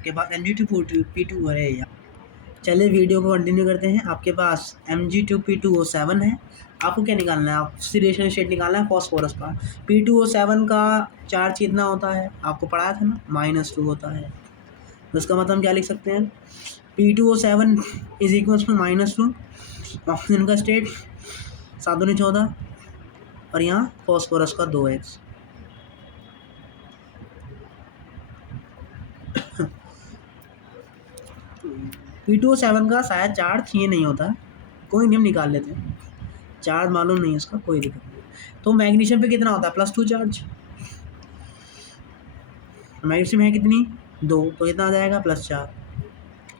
आपके पास Mg2P2 है यार। चलिए वीडियो को कंटिन्यू करते हैं। आपके पास Mg2P2O7 है। आपको क्या निकालना है? ऑक्सीडेशन स्टेट निकालना है फॉस्फोरस का। P2O7 का चार्ज कितना होता है? आपको पढ़ाया था ना, -2 होता है। तो इसका मतलब हम क्या लिख सकते हैं? P2O7 is equals to -2, oxygen का स्टेट 7 दूनी 14 और यहाँ फॉस्फोरस का 2x। P2O7 का शायद चार्ज ये नहीं होता, कोई नहीं हम निकाल लेते हैं। चार्ज मालूम नहीं है इसका, कोई दिक्कत नहीं। तो मैग्नीशियम पे कितना होता है? +2 चार्ज। मैग्नीशियम है कितनी? 2, तो कितना आ जाएगा? +4।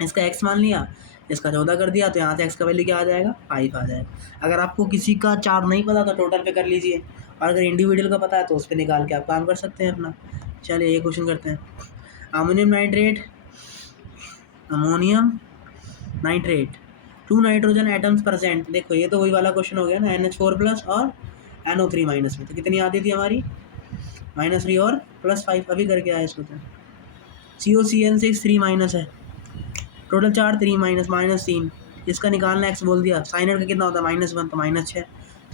इसका x मान लिया, इसका 14 कर दिया, तो यहाँ से x का वैल्यू क्या आ जाएगा? 5 आ जाएगा। अगर आपको किसी का चार्ज नहीं पता तो टोटल पे कर लीजिए, और अगर इंडिविजुअल का पता है तो उस पर निकाल के आप काम कर सकते हैं अपना। चलिए ये क्वेश्चन करते हैं। Ammonium nitrate 2 nitrogen atoms percent. देखो ये तो वही वाला क्वेश्चन हो गया ना, NH4+ और NO3- में। तो कितनी आती थी हमारी? -3 और +5 अभी करके आया इसको। तो COCN6 3- है, टोटल चार्ज 3 -3। इसका निकालना x बोल दिया। साइनाइड का कितना होता है? -1, तो -6।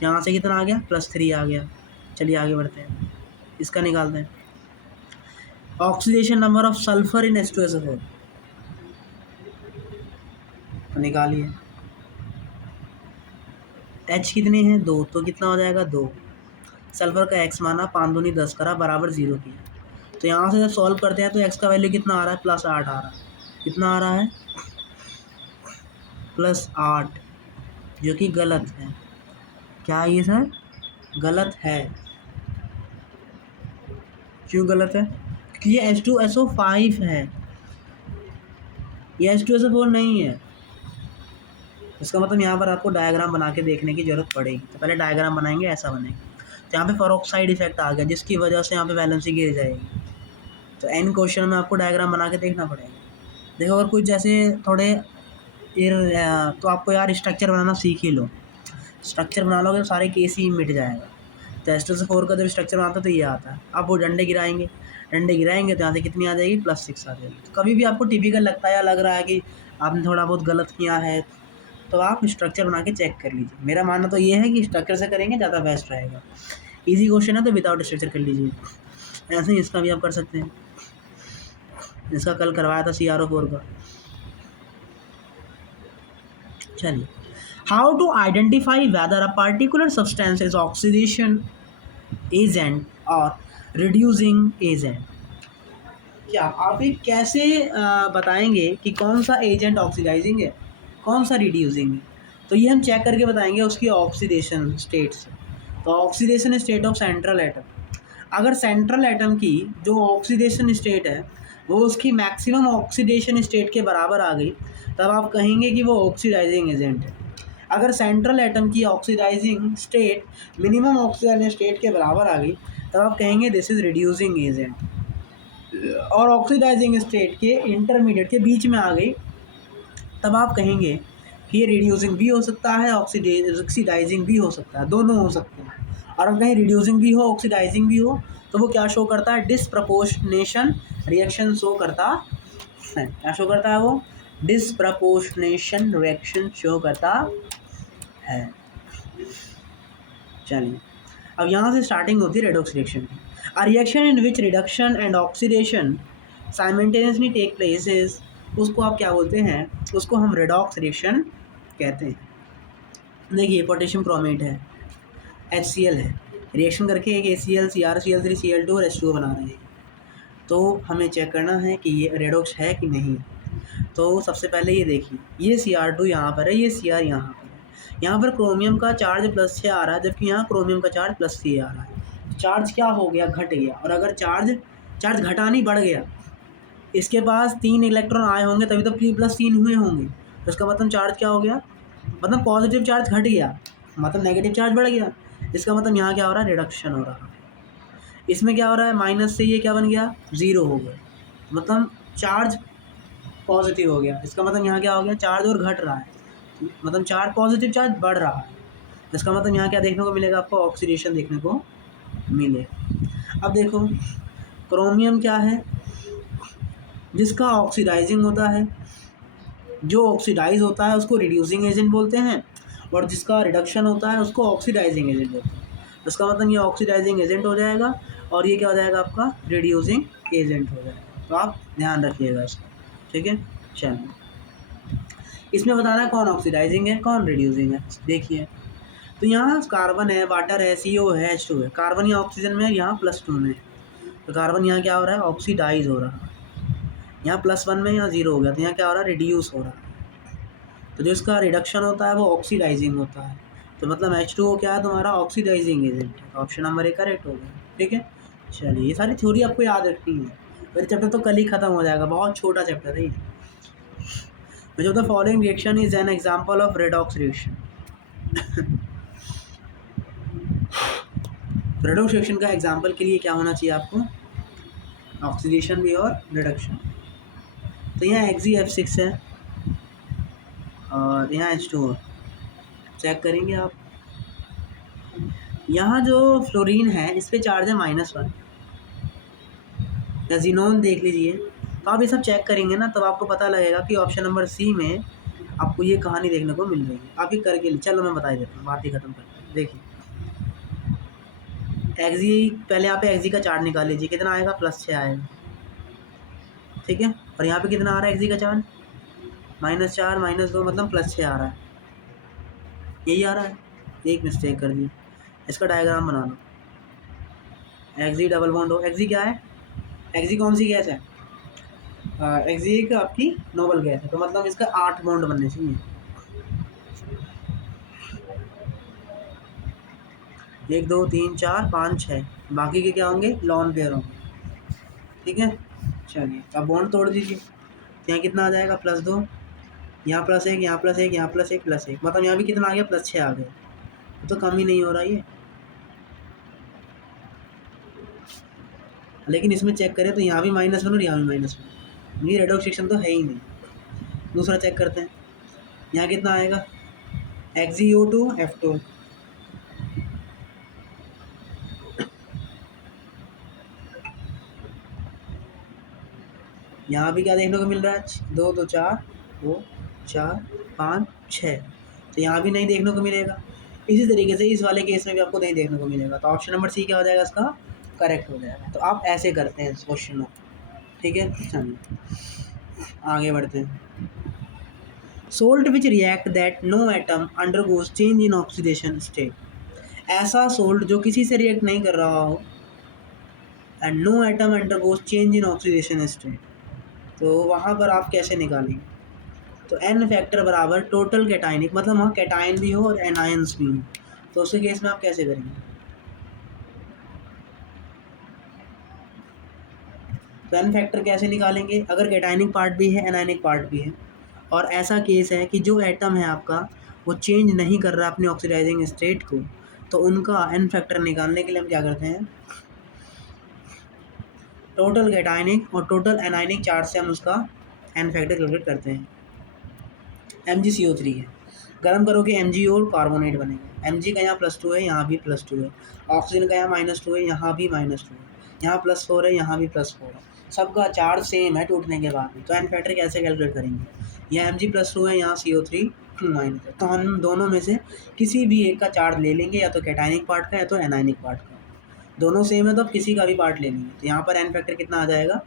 यहाँ से कितना आ गया? +3 आ गया। चलिए आगे बढ़ते हैं, इसका निकालते हैं। Oxidation number of sulphur in H2SO4 तो निकालिए। H कितने हैं? 2, तो कितना हो जाएगा? 2। सल्फर का x माना, 5 दूनी 10 करा बराबर 0 किया। तो यहाँ से जब सॉल्व करते हैं तो x का वैल्यू कितना आ रहा है? +8 आ रहा है। कितना आ रहा है? +8, जो कि गलत है। क्या ये सर? गलत है। क्यों गलत है? क्योंकि ये H2SO5 है, ये H2SO4 नहीं है। इसका मतलब यहाँ पर आपको डायग्राम बना के देखने की ज़रूरत पड़ेगी। तो पहले डायग्राम बनाएंगे, ऐसा बनेगा। तो यहाँ पे पेरोक्साइड इफेक्ट आ गया, जिसकी वजह से यहाँ पे वैलेंसी गिर जाएगी। तो एन क्वेश्चन में आपको डायग्राम बना के देखना पड़ेगा। देखो अगर कुछ जैसे थोड़े तो आपको यार स्ट्रक्चर बनाना सीख ही लो। स्ट्रक्चर बना लोगे तो सारे केस ही मिट जाएगा। तो H2SO4 का जब स्ट्रक्चर बनाता है तो ये आता है। आप वो डंडे गिराएंगे तो यहाँ से कितनी आ जाएगी? +6 आ जाएगी। तो कभी भी आपको टिपिकल लगता है या लग रहा है कि आपने थोड़ा बहुत गलत किया है, तो आप स्ट्रक्चर बना के चेक कर लीजिए। मेरा मानना तो ये है कि स्ट्रक्चर से करेंगे ज़्यादा बेस्ट रहेगा। ईजी क्वेश्चन है तो विदाउट स्ट्रक्चर कर लीजिए। ऐसे ही इसका भी आप कर सकते हैं। इसका कल करवाया था CrO4 का। चलिए, how to identify whether a particular substance is oxidation agent और रिड्यूसिंग एजेंट। क्या आप ये कैसे बताएंगे कि कौन सा एजेंट ऑक्सीडाइजिंग है, कौन सा रिड्यूसिंग है? तो ये हम चेक करके बताएंगे उसकी ऑक्सीडेशन स्टेट से। तो oxidation state of central atom, अगर सेंट्रल एटम की जो ऑक्सीडेशन स्टेट है वो उसकी मैक्सिमम ऑक्सीडेशन स्टेट के बराबर आ गई, तब आप कहेंगे कि वो ऑक्सीडाइजिंग एजेंट है। अगर सेंट्रल एटम की oxidizing state minimum oxidizing state के बराबर आ गई, तब आप कहेंगे दिस इज रिड्यूसिंग एजेंट। और ऑक्सीडाइजिंग स्टेट के इंटरमीडिएट के बीच में आ गई, तब आप कहेंगे कि ये रिड्यूसिंग भी हो सकता है, ऑक्सीडाइजिंग भी हो सकता है, दोनों हो सकते हैं। और अगर कहीं रिड्यूसिंग भी हो, ऑक्सीडाइजिंग भी हो, तो वो क्या शो करता है? डिसप्रपोर्शनेशन रिएक्शन शो करता है। क्या शो करता है वो? डिसप्रपोर्शनेशन रिएक्शन शो करता है। चलिए, अब यहाँ से स्टार्टिंग होती है रेडॉक्स रिएक्शन की। A reaction in which reduction and oxidation simultaneously take place is, उसको आप क्या बोलते हैं? उसको हम रेडॉक्स रिएक्शन कहते हैं। देखिए पोटेशियम क्रोमेट है, HCl है, रिएक्शन करके एक ACl CrCl3 Cl2 और H2O बना रहे हैं। तो हमें चेक करना है कि ये रेडॉक्स है कि नहीं। तो सबसे पहले ये देखिए, ये Cr2 यहाँ पर है, ये Cr यहाँ पर है। यहाँ पर क्रोमियम का चार्ज +6 आ रहा है, जबकि यहाँ क्रोमियम का चार्ज +3 आ रहा है। चार्ज क्या हो गया? घट गया। और अगर चार्ज घटा नहीं, बढ़ गया। इसके पास 3 इलेक्ट्रॉन आए होंगे तभी तो +3 हुए होंगे। तो इसका मतलब चार्ज क्या हो गया? मतलब पॉजिटिव चार्ज घट गया, मतलब नेगेटिव चार्ज बढ़ गया। इसका मतलब यहाँ क्या हो रहा है? रिडक्शन हो रहा है। इसमें क्या हो रहा है? माइनस से ये क्या बन गया? 0 हो गया, मतलब चार्ज पॉजिटिव हो गया। इसका मतलब यहाँ क्या हो गया? चार्ज और घट रहा है, मतलब चार्ज पॉजिटिव चार्ज बढ़ रहा है। इसका मतलब यहाँ क्या देखने को मिलेगा? आपको ऑक्सीडेशन देखने को मिलेगा। अब देखो क्रोमियम क्या है? जिसका ऑक्सीडाइजिंग होता है, जो ऑक्सीडाइज होता है उसको रिड्यूसिंग एजेंट बोलते हैं, और जिसका रिडक्शन होता है उसको ऑक्सीडाइजिंग एजेंट बोलते हैं। इसका मतलब ये ऑक्सीडाइजिंग एजेंट हो जाएगा और ये क्या हो जाएगा आपका रिड्यूसिंग एजेंट हो जाएगा। तो आप ध्यान रखिएगा इसका, ठीक है। चलिए, इसमें बताना है कौन ऑक्सीडाइजिंग है कौन रिड्यूसिंग है। देखिए, तो यहाँ कार्बन है, वाटर है, CO है, H2 है। कार्बन यहाँ ऑक्सीजन में है, यहाँ +2 में है, तो कार्बन यहाँ क्या हो रहा है ऑक्सीडाइज हो रहा है। यहाँ +1 में यहाँ 0 हो गया, तो यहाँ क्या हो रहा है रिड्यूस हो रहा है। तो जो इसका रिडक्शन होता है वो ऑक्सीडाइजिंग होता है। तो मतलब H2O क्या है तुम्हारा ऑक्सीडाइजिंग एजेंट है। ऑप्शन नंबर 1 करेक्ट हो गया, ठीक है। चलिए, ये सारी थ्योरी आपको याद रखनी है, मेरे चैप्टर तो कल ही खत्म हो जाएगा, बहुत छोटा चैप्टर है ये। जो the following reaction is an example of redox reaction. Redox reaction का एग्जाम्पल के लिए क्या होना चाहिए आपको, ऑक्सीडेशन भी और रिडक्शन। तो यहाँ Xe(F6) है और यहाँ H2O। चेक करेंगे आप, यहाँ जो फ्लोरीन है इस पे चार्ज है -1, या जीनोन देख लीजिए। तो आप ये सब चेक करेंगे ना, तब आपको पता लगेगा कि ऑप्शन नंबर C में आपको ये कहानी देखने को मिल रही है। आप ये करके, चलो मैं बता देता हूँ, बात ही खत्म करते हैं। देखिए, Xe, पहले यहाँ पे Xe का चार्ज निकाल लीजिए, कितना आएगा +6 आएगा, ठीक है। और यहाँ पे कितना आ रहा है Xe का चार्ज -4 -2, मतलब +6 आ रहा है, यही आ रहा है। एक मिस्टेक कर दी, इसका डायग्राम बना लो। Xe डबल बॉन्ड हो, Xe क्या है, Xe कौन सी गैस है, Xe एक आपकी नोबल गैस है, तो मतलब इसका 8 बॉन्ड बनने चाहिए। 1 2 3 4 5 6, बाकी के क्या होंगे लॉन पेयर होंगे, ठीक है। चलिए, अब बॉन्ड तोड़ दीजिए, यहाँ कितना आ जाएगा +2, यहाँ +1, यहाँ +1, यहाँ +1 +1, मतलब यहाँ भी कितना आ गया +6 आ गया, तो कम ही नहीं हो रहा ये। लेकिन इसमें चेक करें तो यहाँ भी -1 और यहाँ भी -1, ये रेडॉक्स रिएक्शन तो है ही नहीं। दूसरा चेक करते हैं, यहाँ कितना आएगा XeO2F2, यहाँ भी क्या देखने को मिल रहा है 2 2 4 2 4 5 6, तो यहाँ भी नहीं देखने को मिलेगा। इसी तरीके से इस वाले केस में भी आपको नहीं देखने को मिलेगा, तो ऑप्शन नंबर C क्या हो जाएगा इसका करेक्ट हो जाएगा। तो आप ऐसे करते हैं इस क्वेश्चन को, ठीक है। चलिए आगे बढ़ते हैं। Salt which react that no atom undergoes change in oxidation state, ऐसा सोल्ट जो किसी से रिएक्ट नहीं कर रहा हो and no atom undergoes change in oxidation state, तो वहाँ पर आप कैसे निकालेंगे। तो N फैक्टर बराबर टोटल कैटाइनिक, मतलब वहाँ कैटाइन भी हो और एनायंस भी हो, तो उस केस में आप कैसे करेंगे। तो N फैक्टर कैसे निकालेंगे, अगर कैटाइनिक पार्ट भी है एनायनिक पार्ट भी है, और ऐसा केस है कि जो एटम है आपका वो चेंज नहीं कर रहा अपनी ऑक्सीडाइजिंग स्टेट को, तो उनका N फैक्टर निकालने के लिए हम क्या करते हैं, टोटल कैटाइनिक और टोटल एनायनिक चार्ज से हम उसका N फैक्टर कैलकुलेट करते हैं। MgCO3 है, गर्म करोगे Mg और कार्बोनेट बनेगा। Mg का यहाँ +2 है, यहाँ भी +2 है, ऑक्सीजन का यहाँ -2 है, यहाँ भी -2 है, यहाँ +4 है, यहाँ भी +4 है, सबका चार्ज सेम है टूटने के बाद भी। तो N फैक्टर कैसे कैलकुलेट करेंगे, यहाँ Mg +2 है, यहाँ CO3 माइनस है, तो हम दोनों में से किसी भी एक का चार्ज ले लेंगे, या तो कैटाइनिक पार्ट का या तो एनायनिक पार्ट का, दोनों सेम है तो अब किसी का भी पार्ट ले लेंगे। तो यहाँ पर N फैक्टर कितना आ जाएगा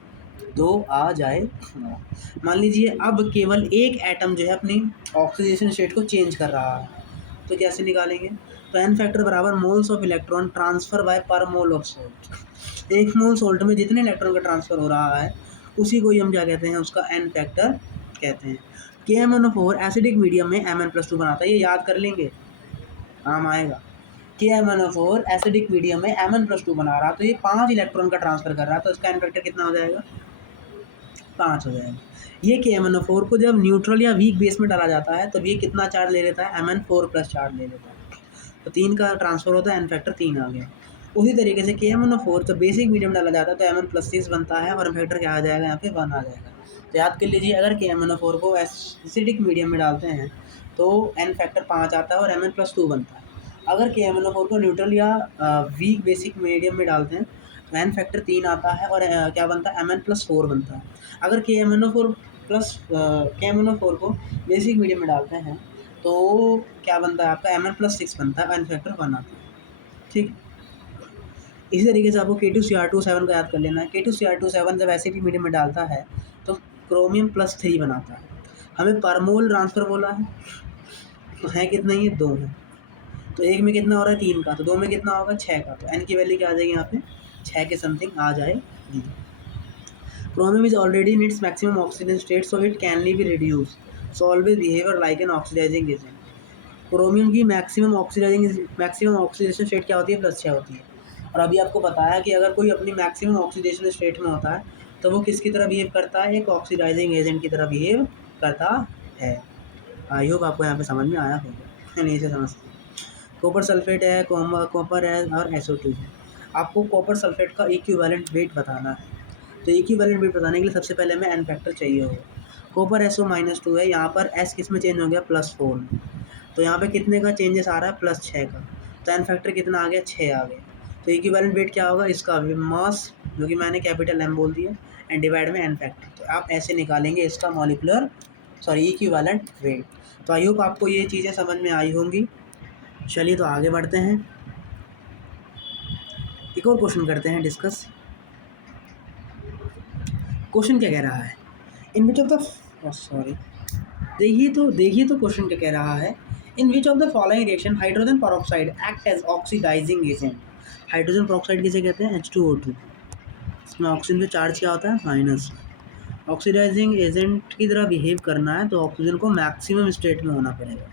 2 आ जाएगा। मान लीजिए अब केवल एक एटम जो है अपनी ऑक्सीडेशन स्टेट को चेंज कर रहा है, तो कैसे निकालेंगे। तो N फैक्टर बराबर moles of electron transfer by पर मोल ऑफ सोल्ट, एक मोल सोल्ट में जितने इलेक्ट्रॉन का ट्रांसफर हो रहा है उसी को ही हम क्या कहते हैं, उसका N फैक्टर कहते हैं। KMnO4 एसिडिक मीडियम में Mn+2 बनाता है, ये याद कर लेंगे काम आएगा। KMnO4 एसिडिक मीडियम में Mn+2 बना रहा, तो ये 5 इलेक्ट्रॉन का ट्रांसफर कर रहा है, तो इसका N फैक्टर कितना हो जाएगा 5 हो जाएगा। ये KMnO4 को जब न्यूट्रल या वीक बेस में डाला जाता है तब ये कितना चार्ज ले लेता है, Mn4+ चार्ज ले लेता है, तो 3 का ट्रांसफर होता है, N फैक्टर 3 आ गया। उसी तरीके से KMnO4 जब बेसिक मीडियम डाला जाता है तो Mn+6 बनता है, और N फैक्टर क्या आ जाएगा यहाँ पे 1 आ जाएगा। तो याद कर लीजिए, अगर KMnO4 को एसिडिक मीडियम में डालते हैं तो N फैक्टर 5 आता है और Mn+2 बनता है। अगर KMnO4 को न्यूट्रल या वीक बेसिक मीडियम में डालते हैं एन फैक्टर 3 आता है और क्या बनता है Mn+4 बनता है। अगर KMnO4 प्लस KMnO4 को बेसिक मीडियम में डालते हैं तो क्या बनता है आपका Mn+6 बनता है, एन फैक्टर 1 आता है। ठीक, इसी तरीके से आपको K2Cr27 का याद कर लेना है। K2Cr27 जब एसिडिक मीडियम में डालता है तो क्रोमियम+3 बनाता है। हमें पर मोल ट्रांसफ़र बोला है, तो है कितना, ये 2 है, तो एक में कितना हो रहा है 3 का, तो 2 में कितना होगा 6 का, तो एन की वैल्यू क्या आ जाएगी यहाँ पे 6 के समथिंग आ जाएगी। Chromium is already in its maximum oxidation state, so it can be reduced. So always behave like an oxidizing agent. Chromium की मैक्सिमम ऑक्सीडेशन स्टेट क्या होती है, +6 होती है। और अभी आपको बताया कि अगर कोई अपनी मैक्सिमम ऑक्सीडेशन स्टेट में होता है तो वो किसकी तरह बिहेव करता है, एक ऑक्सीडाइजिंग एजेंट की तरह बिहेव करता है। आई होप आपको यहाँ पे समझ में आया होगा, नहीं से समझते। कॉपर सल्फेट है, कॉपर है और SO2 है। आपको कॉपर सल्फेट का इक्विवेलेंट वेट बताना है, तो इक्विवेलेंट वेट बताने के लिए सबसे पहले हमें एन फैक्टर चाहिए होगा। कॉपर SO-2 है, यहाँ पर S किस में चेंज हो गया, +4 में, तो यहाँ पे कितने का चेंजेस आ रहा है, +6 का, तो एन फैक्टर कितना आ गया, 6 आ गया। तो इक्विवेलेंट वेट क्या होगा, इसका मास जो कि मैंने कैपिटल M बोल दिया एंड डिवाइड में एन फैक्टर, तो आप ऐसे निकालेंगे इसका इक्विवेलेंट वेट। तो आई होप आपको ये चीज़ें समझ में आई होंगी। चलिए तो आगे बढ़ते हैं, एक और क्वेश्चन करते हैं डिस्कस। क्वेश्चन क्या कह रहा है, इन विच ऑफ द देखिए तो क्वेश्चन क्या कह रहा है, in which of the following reaction hydrogen peroxide act as oxidizing agent. Hydrogen peroxide किसे कहते हैं, H2O2। इसमें ऑक्सीजन पे चार्ज क्या होता है, माइनस। ऑक्सीडाइजिंग एजेंट की तरह बिहेव करना है तो ऑक्सीजन को मैक्सिमम स्टेट में होना पड़ेगा,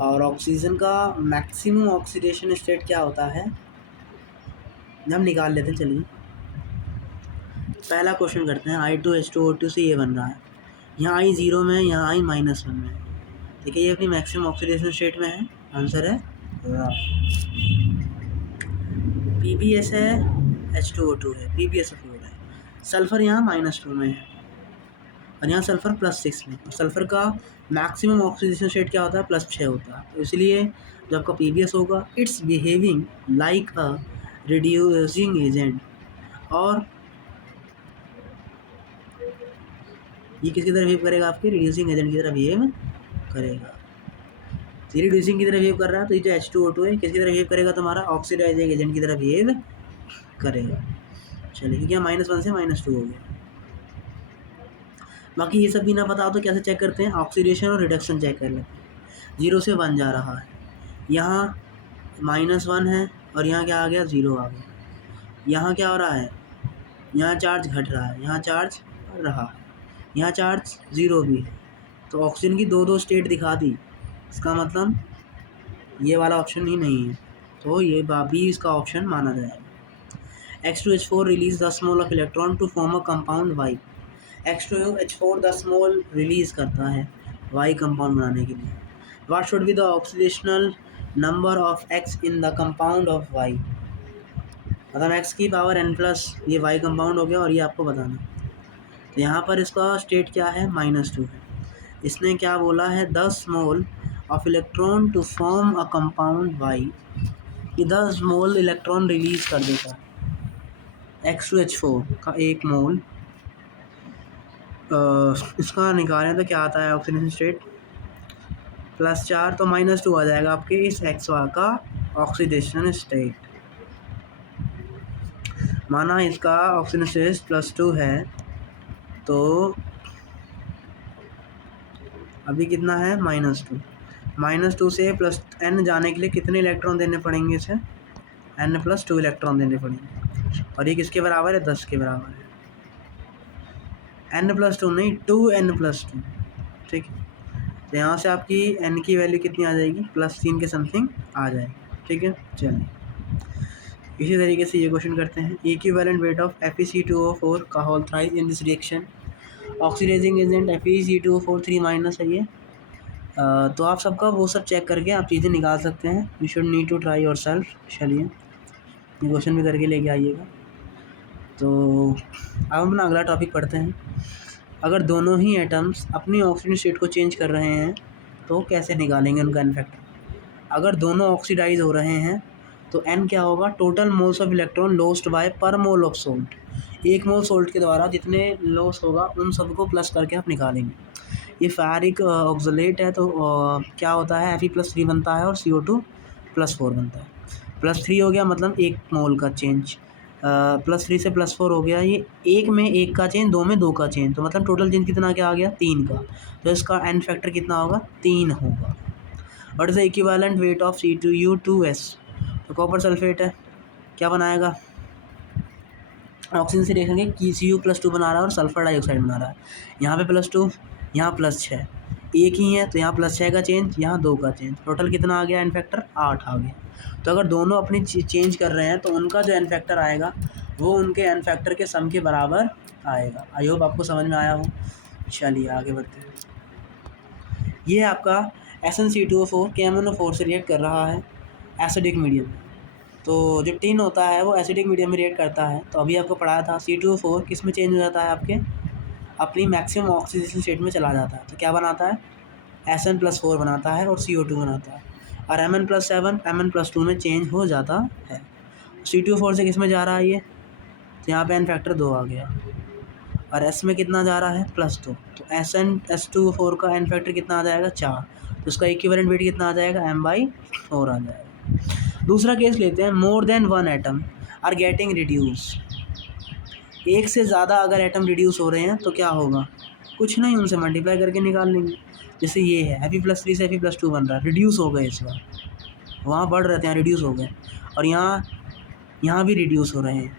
और ऑक्सीजन का मैक्सिमम ऑक्सीडेशन स्टेट क्या होता है, हम निकाल लेते हैं। चलिए पहला क्वेश्चन करते हैं, I2H2O2 से ये बन रहा है, यहाँ I 0 में है, यहाँ I -1 में है, ठीक है, ये अपनी मैक्सिमम ऑक्सीडेशन स्टेट में है, आंसर है PbS है, H2O2 है, PbSO4 है। सल्फ़र यहाँ -2 में है और यहाँ सल्फ़र +6 में, और सल्फ़र का मैक्सिमम ऑक्सीडेशन स्टेट क्या होता है, +6 होता है। तो इसलिए जो आपका PbS होगा, it's behaving like a reducing agent, और ये किसकी तरह बिहेव करेगा, आपके रिड्यूसिंग एजेंट की तरह बिहेव करेगा। ये रिड्यूसिंग की तरह बिहेव कर रहा है, तो ये जो H2O2 है किसकी तरह बिहेव करेगा, तुम्हारा ऑक्सीडाइजिंग एजेंट की तरह बिहेव करेगा। चलिए, क्योंकि यहाँ -1 से -2 हो गया। बाकी ये सब भी ना पता हो तो कैसे चेक करते हैं, ऑक्सीडेशन और रिडक्शन चेक कर लेते हैं। 0 से 1 जा रहा है, यहाँ -1 है और यहाँ क्या आ गया, 0 आ गया। यहाँ क्या हो रहा है, यहाँ चार्ज घट रहा है, यहाँ चार्ज बढ़ रहा है, यहाँ चार्ज 0 भी है, तो ऑक्सीजन की 2 स्टेट दिखा दी, इसका मतलब ये वाला ऑप्शन ही नहीं है, तो ये बी इसका ऑप्शन माना जाएगा। X2H4 release 10 mole of electron to form a compound Y। X2H4 10 mole release करता है Y कंपाउंड बनाने के लिए। What should be the oxidational number of X in the compound of Y। मतलब X की पावर n+, ये Y compound हो गया और ये आपको बताना। तो यहाँ पर इसका स्टेट क्या है, -2 है। इसने क्या बोला है, 10 mole of electron to form a compound Y, ये 10 मोल इलेक्ट्रॉन रिलीज कर देता है। X2H4 का 1 मोल इसका निकालें तो क्या आता है, ऑक्सीडेशन स्टेट +4, तो -2 आ जाएगा आपके इस XY का ऑक्सीडेशन स्टेट। माना इसका ऑक्सीजन स्टेट +2 है, तो अभी कितना है, -2 से +n जाने के लिए कितने इलेक्ट्रॉन देने पड़ेंगे इसे, n+2 इलेक्ट्रॉन देने पड़ेंगे, और ये किसके बराबर है, 10 के बराबर है। n+2 नहीं, 2n+2, ठीक है। तो यहाँ से आपकी n की वैल्यू कितनी आ जाएगी, +3 के समथिंग आ जाएगी, ठीक है। चलिए इसी तरीके से ये क्वेश्चन करते हैं, इक्विवेलेंट वेट ऑफ FeC2O4 का whole thrice in this reaction. Oxidizing agent FeC2O4 3- है ये। तो आप सबका वो सब चेक करके आप चीज़ें निकाल सकते हैं। You should need to try yourself. चलिए ये क्वेश्चन भी करके लेके आइएगा। तो अब हम अपना अगला टॉपिक पढ़ते हैं। अगर दोनों ही एटम्स अपनी ऑक्सीजन स्टेट को चेंज कर रहे हैं तो कैसे निकालेंगे उनका एन फैक्टर। अगर दोनों ऑक्सीडाइज हो रहे हैं तो n क्या होगा, total moles of electron lost by पर mole of salt. 1 mole salt के द्वारा जितने लॉस होगा उन सबको प्लस करके आप निकालेंगे। ये फेरिक ऑक्सलेट है तो क्या होता है, Fe+3 बनता है और CO2+4 बनता है। +3 हो गया मतलब 1 मोल का चेंज, +3 से +4 हो गया, ये 1 में 1 का चेंज, 2 में 2 का चेंज, तो मतलब टोटल चेंज कितना क्या आ गया, 3 का। तो इसका n फैक्टर कितना होगा, 3 होगा। What is the equivalent weight of C2U2S? तो कॉपर सल्फेट है, क्या बनाएगा, ऑक्सीजन से देखेंगे कि Cu+2 बना रहा है और सल्फर डाइऑक्साइड बना रहा है। यहाँ पे +2, यहाँ +6, एक ही है तो यहाँ +6 का चेंज, यहाँ 2 का चेंज, टोटल कितना आ गया, एन फैक्टर 8 आ गया। तो अगर दोनों अपनी चेंज कर रहे हैं तो उनका जो एन फैक्टर आएगा वो उनके एन फैक्टर के सम के बराबर आएगा। आई होप आपको समझ में आया हो। चलिए आगे बढ़ते हैं। ये आपका SnC2O4 KMnO4 से रिएक्ट कर रहा है एसिडिक मीडियम में। तो जो टिन होता है वो एसिडिक मीडियम में रिएक्ट करता है। तो अभी आपको पढ़ाया था C2O4 किस में चेंज हो जाता है, आपके अपनी मैक्सिमम ऑक्सीडेशन स्टेट में चला जाता है। तो क्या बनाता है, Sn+4 बनाता है और CO2 बनाता है, और Mn+7 Mn+2 में चेंज हो जाता है। C2O4 से किस में जा रहा है ये, तो यहाँ पे एन फैक्टर 2 आ गया, और S में कितना जा रहा है, +2, तो SnS2O4 का एन फैक्टर कितना आ जाएगा, 4, तो उसका इक्विवेलेंट वेट कितना आ जाएगा, m/4 आ जाएगा। दूसरा केस लेते हैं, more than 1 atom are getting reduce. एक से ज़्यादा अगर एटम रिड्यूस हो रहे हैं तो क्या होगा, कुछ नहीं, उनसे मल्टीप्लाई करके निकाल लेंगे। जैसे ये है Fe+3 से Fe+2 बन रहा है, रिड्यूस हो गए इस बार, वहाँ बढ़ रहे थे यहाँ रिड्यूस हो गए, और यहाँ भी रिड्यूस हो रहे हैं।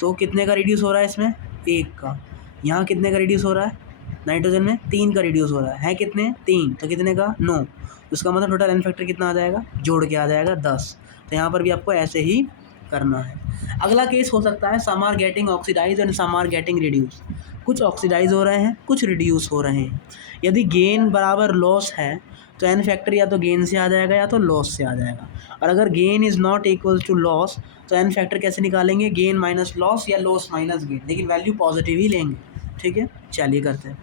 तो कितने का रिड्यूस हो रहा है इसमें, 1 का। यहाँ कितने का रिड्यूस हो रहा है, नाइट्रोजन में 3 का रिड्यूस हो रहा है कितने, 3, तो कितने का, 9। उसका मतलब टोटल एन फैक्टर कितना आ जाएगा, जोड़ के आ जाएगा 10। तो यहाँ पर भी आपको ऐसे ही करना है। अगला केस हो सकता है some are getting oxidize and some are getting reduce. कुछ ऑक्सीडाइज हो रहे हैं, कुछ रिड्यूस हो रहे हैं। यदि गेन बराबर लॉस है तो एन फैक्टर या तो गेन से आ जाएगा या तो लॉस से आ जाएगा, और अगर gain is not equal to loss तो एन फैक्टर कैसे निकालेंगे, गेन माइनस लॉस या लॉस माइनस गेन, लेकिन वैल्यू पॉजिटिव ही लेंगे। ठीक है, चलिए करते हैं।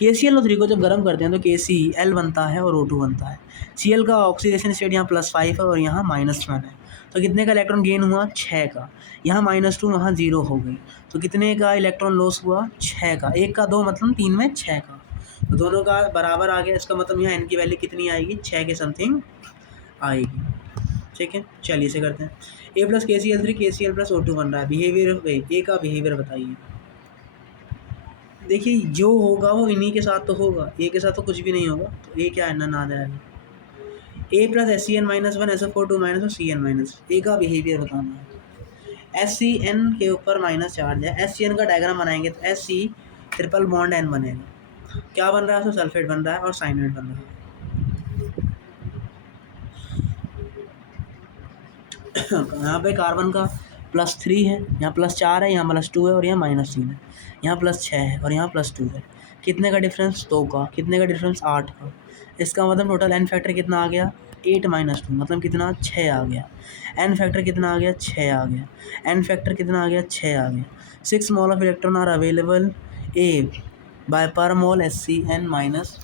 KClO3 को जब गर्म करते हैं तो KCl बनता है और O2 बनता है। Cl का ऑक्सीडेशन स्टेट यहाँ +5 है और यहाँ -1 है, तो कितने का इलेक्ट्रॉन गेन हुआ, 6 का। यहाँ -2, वहाँ 0 हो गई, तो कितने का इलेक्ट्रॉन लॉस हुआ, 6 का। 1 का 2 मतलब 3 में 6 का, तो दोनों का बराबर आ गया। इसका मतलब यहाँ n की वैल्यू कितनी आएगी, 6 के समथिंग आएगी। ठीक है, चलिए इसे करते हैं। A+KCl3 KCl+O2 बन रहा है। बिहेवियर, ए का बिहेवियर बताइए। देखिए जो होगा वो इन्हीं के साथ तो होगा, ए के साथ तो कुछ भी नहीं होगा, तो ए क्या है, नन आ जाएगा। A+SCN-1 SO4 और CN-, ए का बिहेवियर बताना है। SCN के ऊपर माइनस चार्ज है, SCN का डायग्राम बनाएंगे तो SC ट्रिपल बॉन्ड N बनेगा। क्या बन रहा है, तो सल्फेट बन रहा है और साइनाइड बन रहा है। यहाँ पे कार्बन का +3 है, यहाँ +4 है, यहाँ -2 है और यहाँ -3 है, यहाँ +6 है और यहाँ +2 है। कितने का डिफरेंस, 2 का। कितने का डिफरेंस, 8 का। इसका मतलब टोटल एन फैक्टर कितना आ गया, 8 - 2 मतलब कितना, 6 आ गया। एन फैक्टर कितना आ गया, 6 आ गया। एन फैक्टर कितना आ गया, 6 आ गया। 6 mole of electron are available a by पर मोल SCN-1।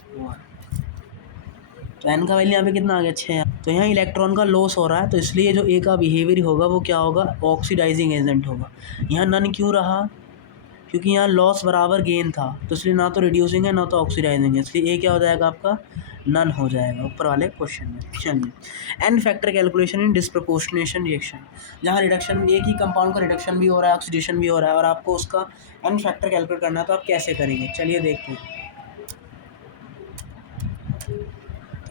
तो एन का वैल्यू यहाँ पे कितना आ गया, 6। तो यहाँ इलेक्ट्रॉन का लॉस हो रहा है, तो इसलिए जो ए का बिहेवियर होगा वो क्या होगा, ऑक्सीडाइजिंग एजेंट होगा। यहाँ नन क्यों रहा, क्योंकि यहाँ लॉस बराबर गेन था, तो इसलिए ना तो रिड्यूसिंग है ना तो ऑक्सीडाइजिंग है, इसलिए ए क्या हो जाएगा आपका, नन हो जाएगा ऊपर वाले क्वेश्चन में। चलिए, N factor calculation in disproportionation reaction, जहाँ रिडक्शन, एक ही कंपाउंड का रिडक्शन भी हो रहा है, ऑक्सीडेशन भी हो रहा है, और आपको उसका एन फैक्टर कैलकुलेट करना है, तो आप कैसे करेंगे, चलिए देखते हैं।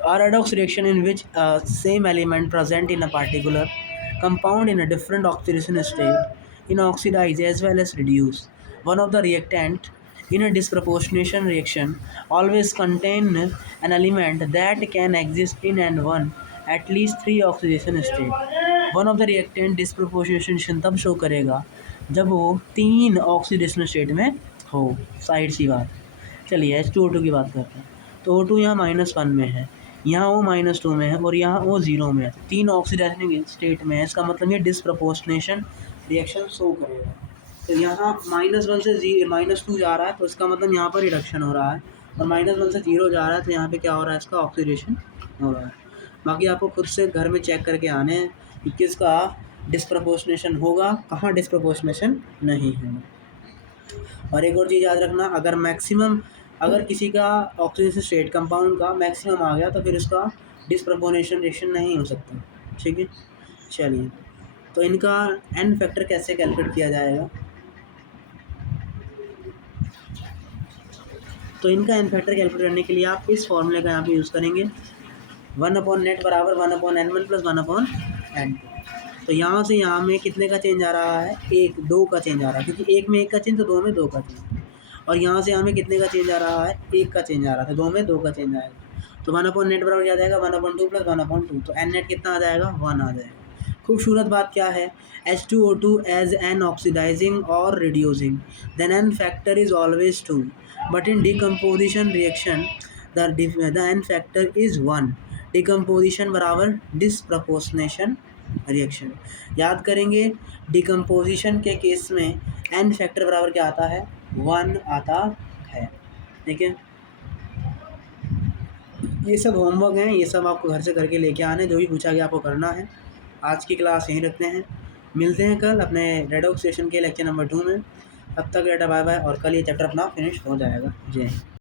A redox reaction in which same element present in a particular compound in a different oxidation state in oxidize as well as reduce. One of the reactant in a disproportionation reaction always contain an element that can exist in and one at least 3 oxidation state. One of the reactant disproportionation तब show करेगा जब वो 3 oxidation state में हो। Side सी बात। चलिए H2O2 की बात करते हैं। तो O2 यहाँ -1 में है, यहाँ वो -2 में है और यहाँ वो 0 में है, 3 ऑक्सीडाइजिंग स्टेट में है। इसका मतलब ये डिस्प्रपोर्शनेशन रिएक्शन शो करेगा। तो यहाँ -1 से -2 जा रहा है, तो इसका मतलब यहाँ पर रिडक्शन हो रहा है, और -1 से 0 जा रहा है, तो यहाँ पे क्या हो रहा है, इसका ऑक्सीडेशन हो रहा है। बाकी आपको खुद से घर में चेक करके आने हैं कि किसका डिस्प्रपोर्शनेशन होगा, कहाँ डिस्प्रपोर्शनेशन नहीं होगा। और एक और चीज़ याद रखना, अगर मैक्सिमम, अगर किसी का ऑक्सीजन स्टेट कंपाउंड का मैक्सिमम आ गया तो फिर उसका डिस्प्रपोर्शनेशन रिएक्शन नहीं हो सकता। ठीक है, चलिए, तो इनका एन फैक्टर कैसे कैलकुलेट किया जाएगा, तो इनका एन फैक्टर कैलकुलेट करने के लिए आप इस फॉर्मूले का यहाँ पे यूज़ करेंगे, 1/नेट बराबर 1/n1 + 1/n2। तो यहाँ से यहाँ में कितने का चेंज आ रहा है, 1 2 का चेंज आ रहा है, क्योंकि 1 में 1 का चेंज तो 2 में 2 का चेंज। और यहाँ से यहाँ में कितने का चेंज आ रहा है, 1 का चेंज आ रहा था, 2 में 2 का चेंज आएगा। तो 1/नेट बराबर क्या आ जाएगा, 1/2 + 1/2। तो एन नेट कितना आ जाएगा, 1 आ जाएगा। खूबसूरत बात क्या है, H2O2 एज एन ऑक्सीडाइजिंग और reducing, then N factor is always 2, but in decomposition reaction the N factor is 1। Decomposition बराबर डिस्प्रपोर्शनेशन रिएक्शन। याद करेंगे, डिकम्पोजिशन के केस में एन फैक्टर बराबर क्या आता है, 1 आता है। ठीक है, ये सब होमवर्क हैं, ये सब आपको घर से करके लेके आने, जो भी पूछा गया आपको करना है। आज की क्लास यहीं रखते हैं, मिलते हैं कल अपने रेडॉक्स सेशन के लेक्चर नंबर 2 में। तब तक बेटा बाय बाय, और कल ये चैप्टर अपना फिनिश हो जाएगा। जय हिंद।